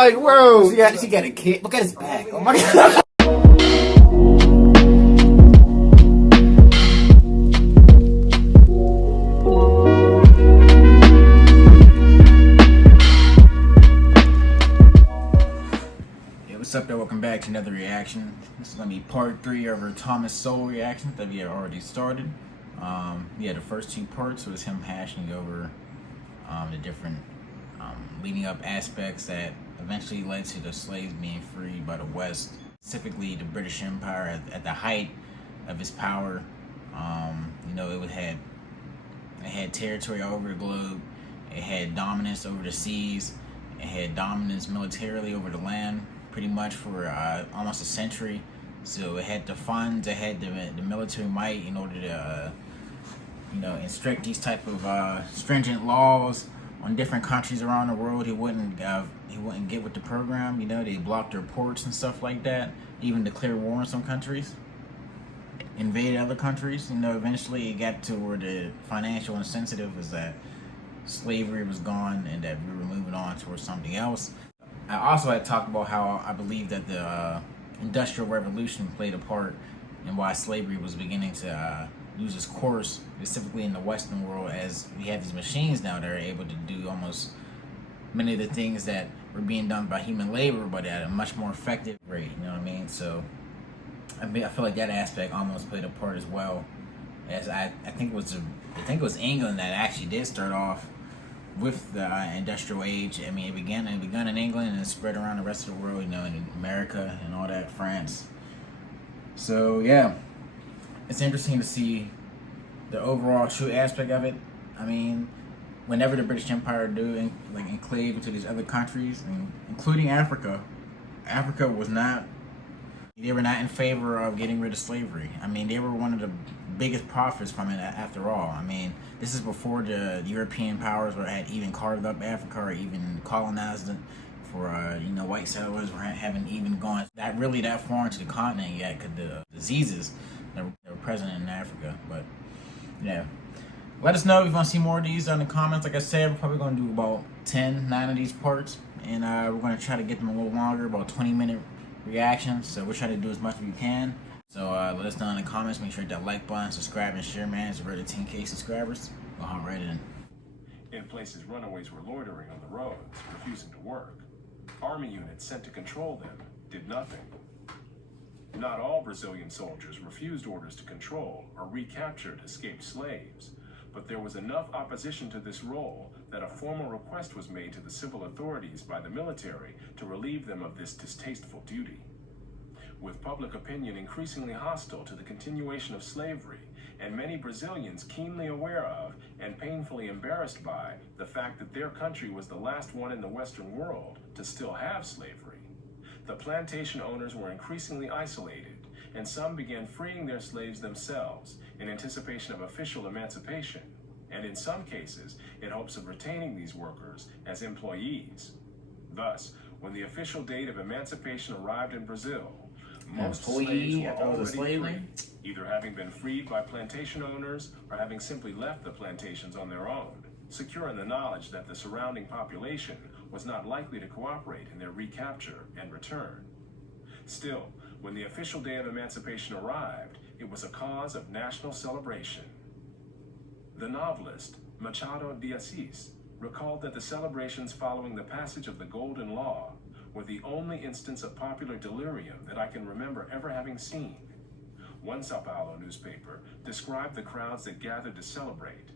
like, bro, yeah, she got a kid. Look at his back. Oh my god. What's up there? Welcome back to another reaction. This is going to be part 3 of our Thomas Sowell reaction that we had already started. Yeah, the first 2 parts was him hashing over the different leading up aspects that eventually led to the slaves being freed by the West, specifically the British Empire at the height of its power. You know, it had territory all over the globe. It had dominance over the seas. It had dominance militarily over the land, pretty much for almost a century. So it had the funds, it had the military might in order to, instruct these type of stringent laws on different countries around the world. He wouldn't get with the program. You know, they blocked their ports and stuff like that. Even declare war on some countries, invade other countries. You know, eventually it got to where the financial incentive was that slavery was gone and that we were moving on towards something else. I also had talked about how I believe that the Industrial Revolution played a part in why slavery was beginning to lose its course, specifically in the Western world, as we have these machines now that are able to do almost many of the things that were being done by human labor, but at a much more effective rate. You know what I mean? So I feel like that aspect almost played a part as well. As I think it was England that actually did start off with the industrial age. I mean, it began in England and it spread around the rest of the world, you know, in America and all that, France. So yeah, it's interesting to see the overall true aspect of it. I mean, whenever the British Empire enclave into these other countries, including Africa, they were not in favor of getting rid of slavery. I mean, they were one of the biggest profits from it after all. I mean, this is before the European powers had even carved up Africa or even colonized it for, white settlers haven't even gone that far into the continent yet because the diseases that were present in Africa. But, yeah. Let us know if you want to see more of these in the comments. Like I said, we're probably going to do about 9 of these parts. And we're going to try to get them a little longer, about 20-minute reactions. So we're trying to do as much as we can. So let us know in the comments. Make sure to hit that like button, subscribe, and share, man. It's already 10K subscribers. We'll hop right in. In places, runaways were loitering on the roads, refusing to work. Army units sent to control them did nothing. Not all Brazilian soldiers refused orders to control or recaptured escaped slaves, but there was enough opposition to this role that a formal request was made to the civil authorities by the military to relieve them of this distasteful duty. With public opinion increasingly hostile to the continuation of slavery, and many Brazilians keenly aware of and painfully embarrassed by the fact that their country was the last one in the Western world to still have slavery, the plantation owners were increasingly isolated, and some began freeing their slaves themselves in anticipation of official emancipation, and in some cases in hopes of retaining these workers as employees. Thus, when the official date of emancipation arrived in Brazil, most slaves were already free, either having been freed by plantation owners or having simply left the plantations on their own, secure in the knowledge that the surrounding population was not likely to cooperate in their recapture and return. Still, when the official day of emancipation arrived, it was a cause of national celebration. The novelist Machado de Assis recalled that the celebrations following the passage of the Golden Law were the only instance of popular delirium that I can remember ever having seen. One Sao Paulo newspaper described the crowds that gathered to celebrate.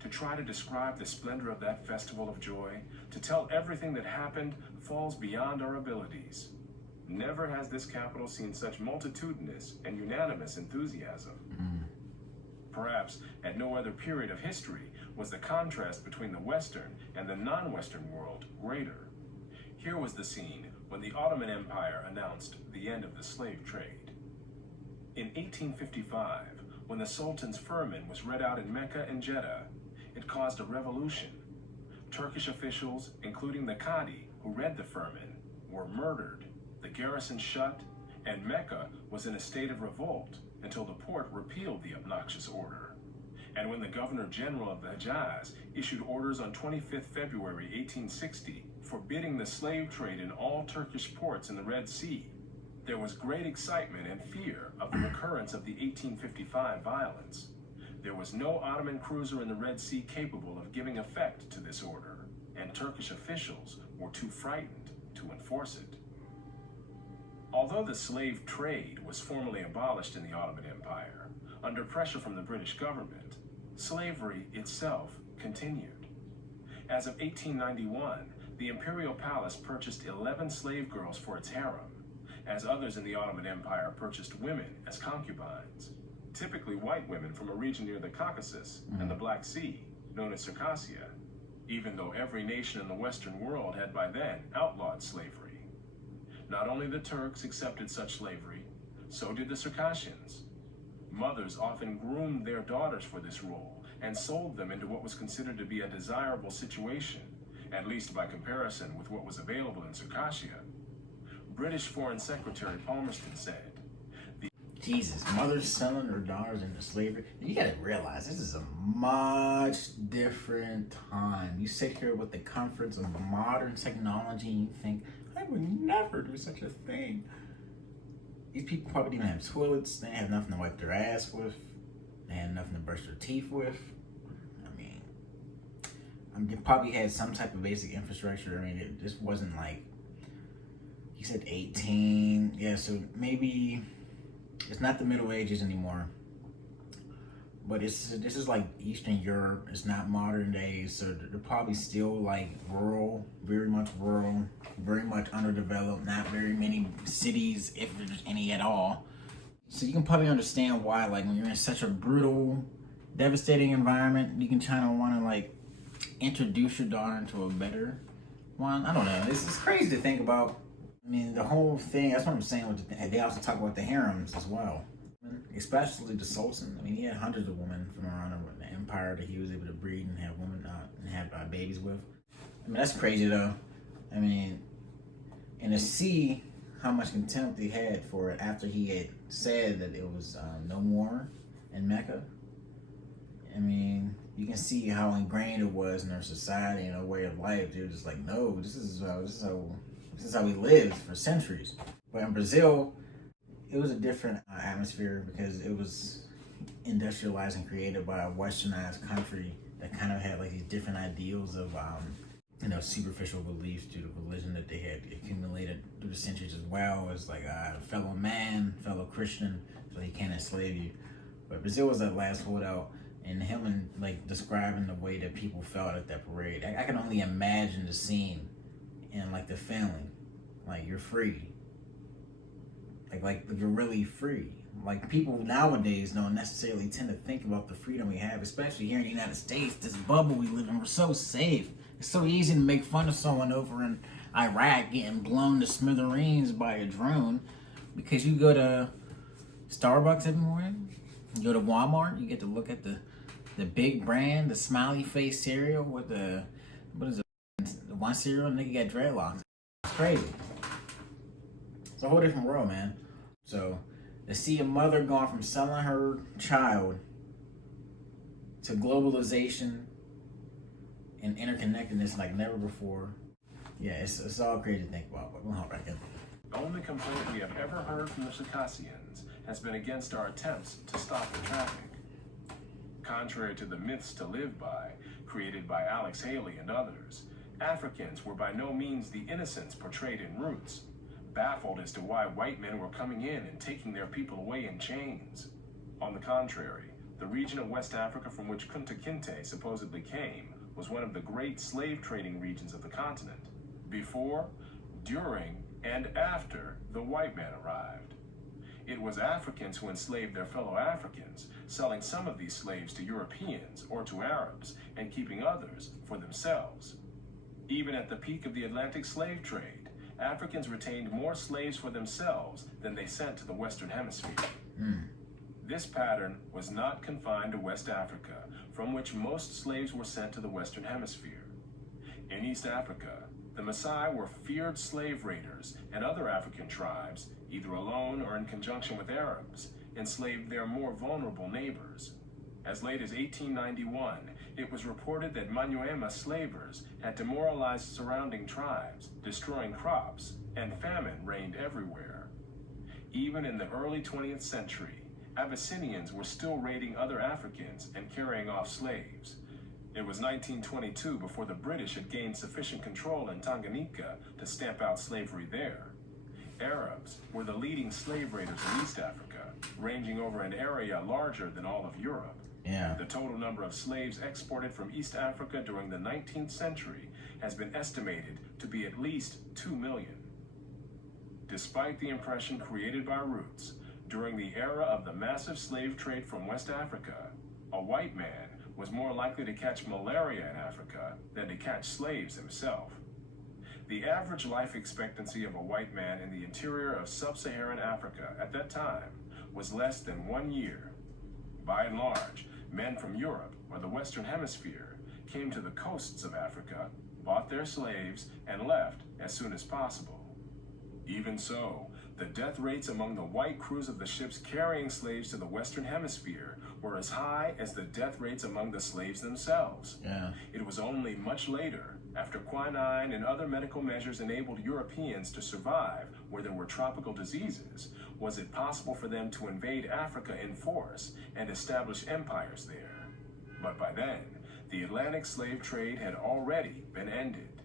To try to describe the splendor of that festival of joy, to tell everything that happened, falls beyond our abilities. Never has this capital seen such multitudinous and unanimous enthusiasm. Perhaps at no other period of history was the contrast between the Western and the non-Western world greater. Here was the scene when the Ottoman Empire announced the end of the slave trade. In 1855, when the Sultan's firman was read out in Mecca and Jeddah, it caused a revolution. Turkish officials, including the Qadi who read the firman, were murdered, the garrison shut, and Mecca was in a state of revolt until the Porte repealed the obnoxious order. And when the Governor General of the Hejaz issued orders on 25th February 1860 forbidding the slave trade in all Turkish ports in the Red Sea, there was great excitement and fear of the recurrence of the 1855 violence. There was no Ottoman cruiser in the Red Sea capable of giving effect to this order, and Turkish officials were too frightened to enforce it. Although the slave trade was formally abolished in the Ottoman Empire, under pressure from the British government, slavery itself continued. As of 1891, the imperial palace purchased 11 slave girls for its harem, as others in the Ottoman Empire purchased women as concubines, typically white women from a region near the Caucasus and the Black Sea, known as Circassia, even though every nation in the Western world had by then outlawed slavery. Not only the Turks accepted such slavery, so did the Circassians. Mothers often groomed their daughters for this role and sold them into what was considered to be a desirable situation, at least by comparison with what was available in Circassia. British Foreign Secretary Palmerston said, Jesus, mothers selling their daughters into slavery. You gotta realize this is a much different time. You sit here with the comforts of modern technology and you think, I would never do such a thing. These people probably didn't have toilets. They didn't have nothing to wipe their ass with. They had nothing to brush their teeth with. They probably had some type of basic infrastructure. It just wasn't like, he said 18. Yeah, so maybe it's not the Middle Ages anymore. But this is like Eastern Europe. It's not modern days. So they're probably still like rural, very much underdeveloped, not very many cities, if there's any at all. So you can probably understand why, like, when you're in such a brutal, devastating environment, you can kind of want to like introduce your daughter into a better one. I don't know. It's crazy to think about. The whole thing, that's what I'm saying. They also talk about the harems as well, especially the Sultan. He had hundreds of women from around the empire that he was able to breed and have women and have babies with. That's crazy though. And to see how much contempt he had for it after he had said that it was no more in Mecca. You can see how ingrained it was in their society and their way of life. They were just like, no, this is how we lived for centuries. But in Brazil, it was a different atmosphere because it was industrialized and created by a westernized country that kind of had like these different ideals of superficial beliefs due to religion that they had accumulated through the centuries, as well as like a fellow man, fellow Christian, so he can't enslave you. But Brazil was that last holdout, and him and like describing the way that people felt at that parade. I can only imagine the scene and like the feeling, like you're free, like you're really free. Like, people nowadays don't necessarily tend to think about the freedom we have, especially here in the United States. This bubble we live in, we're so safe. It's so easy to make fun of someone over in Iraq getting blown to smithereens by a drone because you go to Starbucks every morning, you go to Walmart, you get to look at the big brand, the smiley face cereal with the one cereal, nigga got dreadlocks. It's crazy. It's a whole different world, man. So to see a mother gone from selling her child to globalization and interconnectedness like never before, yeah, it's all crazy to think about, but we'll hop back in. The only complaint we have ever heard from the Circassians has been against our attempts to stop the traffic. Contrary to the myths to live by, created by Alex Haley and others, Africans were by no means the innocents portrayed in Roots, baffled as to why white men were coming in and taking their people away in chains. On the contrary, the region of West Africa from which Kunta Kinte supposedly came was one of the great slave trading regions of the continent, before, during, and after the white man arrived. It was Africans who enslaved their fellow Africans, selling some of these slaves to Europeans or to Arabs, and keeping others for themselves. Even at the peak of the Atlantic slave trade, Africans retained more slaves for themselves than they sent to the Western Hemisphere. This pattern was not confined to West Africa, from which most slaves were sent to the Western Hemisphere. In East Africa, the Maasai were feared slave raiders, and other African tribes, either alone or in conjunction with Arabs, enslaved their more vulnerable neighbors. As late as 1891, It was reported that Manyuema slavers had demoralized surrounding tribes, destroying crops, and famine reigned everywhere. Even in the early 20th century, Abyssinians were still raiding other Africans and carrying off slaves. It was 1922 before the British had gained sufficient control in Tanganyika to stamp out slavery there. Arabs were the leading slave raiders in East Africa, ranging over an area larger than all of Europe. Yeah. The total number of slaves exported from East Africa during the 19th century has been estimated to be at least 2 million. Despite the impression created by Roots, during the era of the massive slave trade from West Africa, a white man was more likely to catch malaria in Africa than to catch slaves himself. The average life expectancy of a white man in the interior of sub-Saharan Africa at that time was less than 1 year. By and large, men from Europe or the Western Hemisphere came to the coasts of Africa, bought their slaves, and left as soon as possible. Even so, the death rates among the white crews of the ships carrying slaves to the Western Hemisphere were as high as the death rates among the slaves themselves. Yeah. It was only much later, after quinine and other medical measures enabled Europeans to survive where there were tropical diseases, was it possible for them to invade Africa in force and establish empires there. But by then, the Atlantic slave trade had already been ended.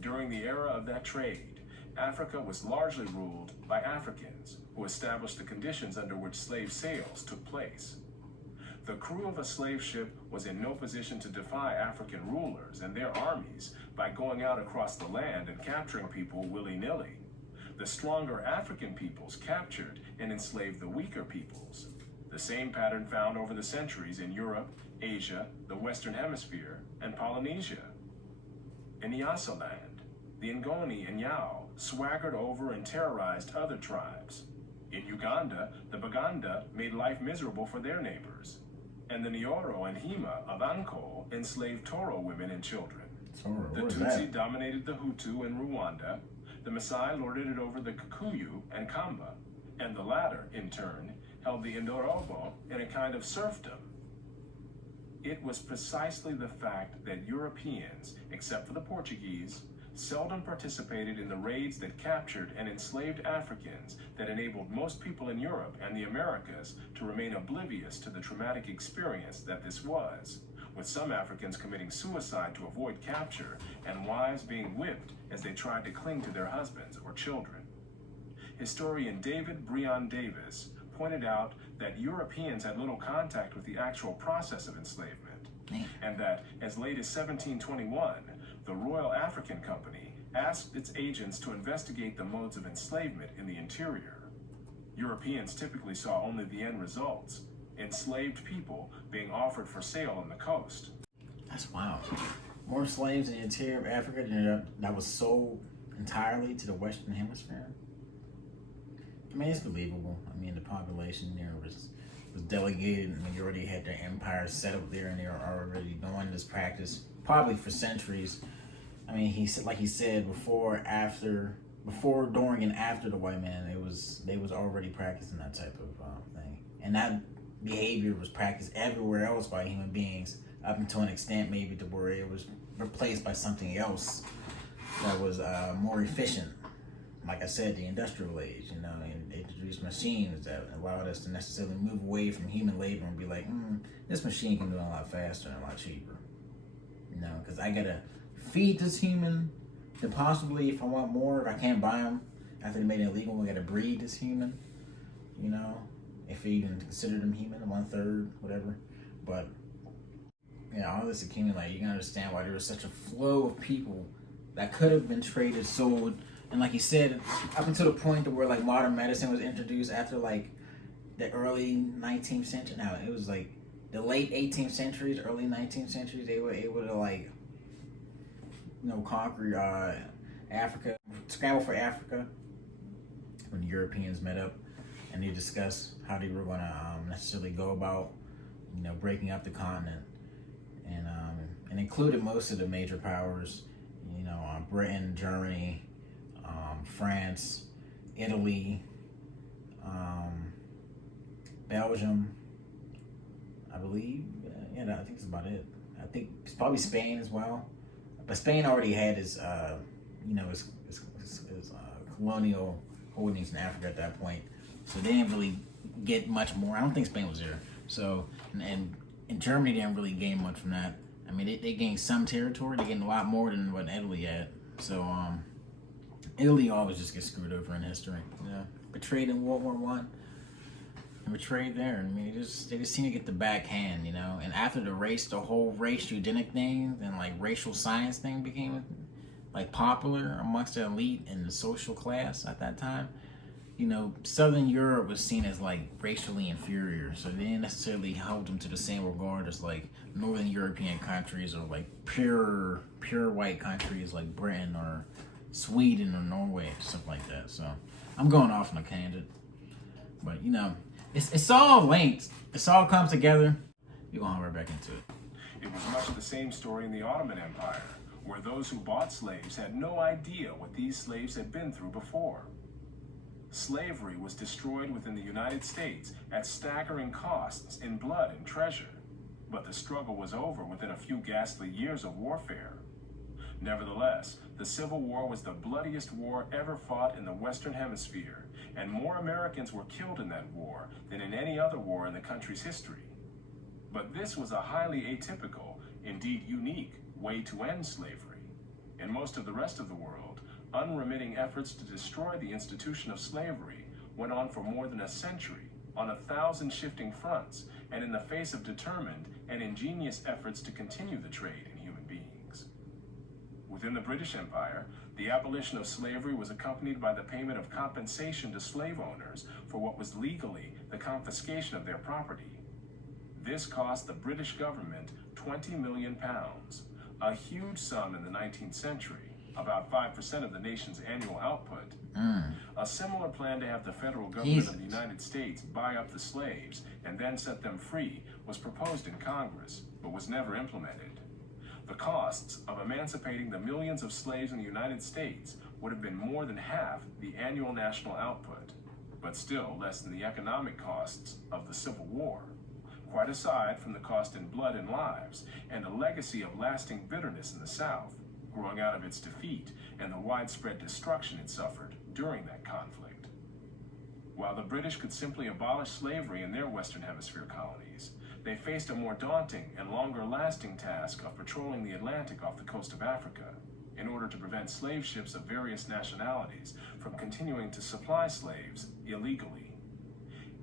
During the era of that trade, Africa was largely ruled by Africans, who established the conditions under which slave sales took place. The crew of a slave ship was in no position to defy African rulers and their armies by going out across the land and capturing people willy-nilly. The stronger African peoples captured and enslaved the weaker peoples. The same pattern found over the centuries in Europe, Asia, the Western Hemisphere, and Polynesia. In Nyasaland, the Ngoni and Yao swaggered over and terrorized other tribes. In Uganda, the Baganda made life miserable for their neighbors. And the Nyoro and Hima of Anko enslaved Toro women and children. The Tutsi dominated the Hutu in Rwanda. The Maasai lorded it over the Kikuyu and Kamba. And the latter, in turn, held the Indorobo in a kind of serfdom. It was precisely the fact that Europeans, except for the Portuguese, seldom participated in the raids that captured and enslaved Africans that enabled most people in Europe and the Americas to remain oblivious to the traumatic experience that this was, with some Africans committing suicide to avoid capture and wives being whipped as they tried to cling to their husbands or children. Historian David Breon Davis pointed out that Europeans had little contact with the actual process of enslavement, and that as late as 1721, the Royal African Company asked its agents to investigate the modes of enslavement in the interior. Europeans typically saw only the end results, enslaved people being offered for sale on the coast. That's wild. More slaves in the interior of Africa that was sold entirely to the Western Hemisphere. I mean, it's believable. I mean, the population there was delegated, and the majority had their empires set up there, and they were already doing this practice probably for centuries. I mean, he said before, during, and after the white man, they was already practicing that type of thing, and that behavior was practiced everywhere else by human beings up until an extent maybe to where it was replaced by something else that was more efficient. Like I said, the industrial age, and they introduced machines that allowed us to necessarily move away from human labor and be like, this machine can do it a lot faster and a lot cheaper. Because I gotta feed this human, then possibly, if I want more, if I can't buy them after they made it illegal, we gotta breed this human. If you even consider them human, 1/3, whatever. But all this accumulated, you can understand why there was such a flow of people that could have been traded, sold. And like he said, up until the point to where like modern medicine was introduced after like the early 19th century. Now it was like the late 18th centuries, early 19th centuries. They were able to conquer Africa, scramble for Africa. When the Europeans met up and they discussed how they were going to necessarily go about, breaking up the continent, and included most of the major powers, Britain, Germany. France, Italy, Belgium, I believe. I think that's about it. I think it's probably Spain as well. But Spain already had his, his colonial holdings in Africa at that point. So they didn't really get much more. I don't think Spain was there. So, and Germany didn't really gain much from that. I mean, they gained some territory. They gained a lot more than what Italy had. So, Italy always just gets screwed over in history. Yeah, betrayed in World War One, and betrayed there. I mean, they just seem to get the backhand, And after the whole race eugenic thing and like racial science thing became like popular amongst the elite and the social class at that time. Southern Europe was seen as like racially inferior, so they didn't necessarily hold them to the same regard as like Northern European countries or like pure white countries like Britain or Sweden or Norway, stuff like that. So I'm going off on a tangent, but it's all linked. It all comes together. You're gonna hop right back into it. It was much the same story in the Ottoman Empire, where those who bought slaves had no idea what these slaves had been through before. Slavery was destroyed within the United States at staggering costs in blood and treasure, but the struggle was over within a few ghastly years of warfare. Nevertheless, the Civil War was the bloodiest war ever fought in the Western Hemisphere, and more Americans were killed in that war than in any other war in the country's history. But this was a highly atypical, indeed unique, way to end slavery. In most of the rest of the world, unremitting efforts to destroy the institution of slavery went on for more than a century, on 1,000 shifting fronts, and in the face of determined and ingenious efforts to continue the trade in human beings. Within the British Empire, the abolition of slavery was accompanied by the payment of compensation to slave owners for what was legally the confiscation of their property. This cost the British government £20 million, a huge sum in the 19th century, about 5% of the nation's annual output. A similar plan to have the federal government of the United States buy up the slaves and then set them free was proposed in Congress, but was never implemented. The costs of emancipating the millions of slaves in the United States would have been more than half the annual national output, but still less than the economic costs of the Civil War, quite aside from the cost in blood and lives, and a legacy of lasting bitterness in the South, growing out of its defeat and the widespread destruction it suffered during that conflict. While the British could simply abolish slavery in their Western Hemisphere colonies, they faced a more daunting and longer-lasting task of patrolling the Atlantic off the coast of Africa in order to prevent slave ships of various nationalities from continuing to supply slaves illegally.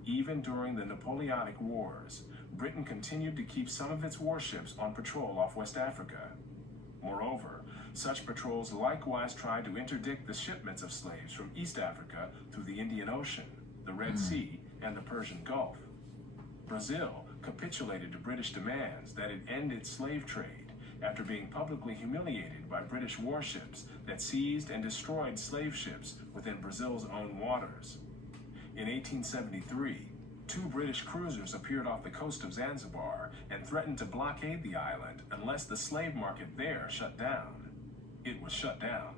Even during the Napoleonic Wars, Britain continued to keep some of its warships on patrol off West Africa. Moreover, such patrols likewise tried to interdict the shipments of slaves from East Africa through the Indian Ocean, the Red Sea, and the Persian Gulf. Brazil capitulated to British demands that it end its slave trade after being publicly humiliated by British warships that seized and destroyed slave ships within Brazil's own waters. In 1873, 2 British cruisers appeared off the coast of Zanzibar and threatened to blockade the island unless the slave market there shut down. It was shut down.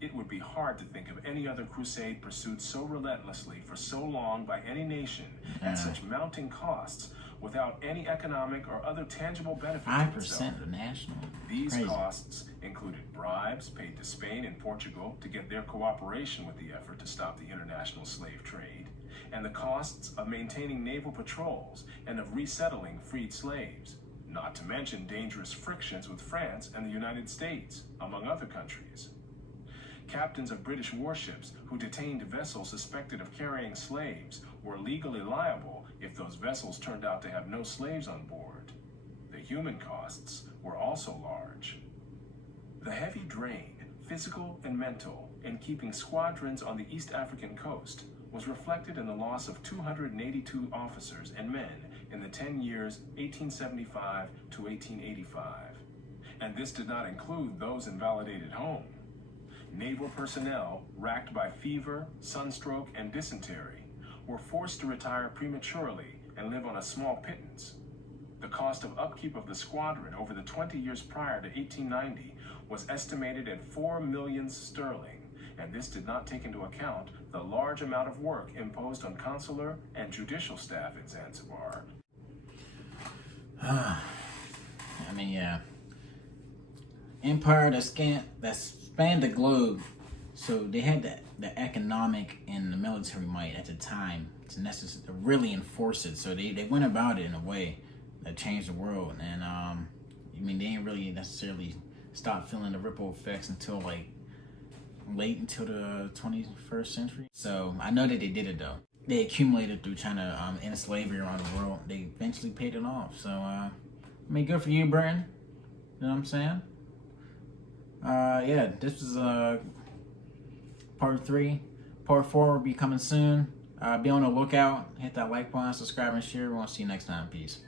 It would be hard to think of any other crusade pursued so relentlessly for so long by any nation at such mounting costs without any economic or other tangible benefit to itself. 5% of national. These Crazy. costs included bribes paid to Spain and Portugal to get their cooperation with the effort to stop the international slave trade, and the costs of maintaining naval patrols and of resettling freed slaves, not to mention dangerous frictions with France and the United States, among other countries. Captains of British warships who detained vessels suspected of carrying slaves were legally liable if those vessels turned out to have no slaves on board. The human costs were also large. The heavy drain, physical and mental, in keeping squadrons on the East African coast was reflected in the loss of 282 officers and men in the 10 years 1875 to 1885. And this did not include those invalidated home. Naval personnel, racked by fever, sunstroke, and dysentery, were forced to retire prematurely and live on a small pittance. The cost of upkeep of the squadron over the 20 years prior to 1890 was estimated at 4 million sterling, and this did not take into account the large amount of work imposed on consular and judicial staff in Zanzibar. I mean, yeah. Empire that spanned the globe, so they had the economic and the military might at the time to really enforce it. So they went about it in a way that changed the world. And I mean, they didn't really necessarily stop feeling the ripple effects until like late into the 21st century. So I know that they did it though. They accumulated through trying to end slavery around the world. They eventually paid it off. So I mean, good for you, Britain. You know what I'm saying? Yeah, this was part 3. Part 4 will be coming soon. Be on the lookout. Hit that like button, subscribe, and share. We want to see you next time. Peace.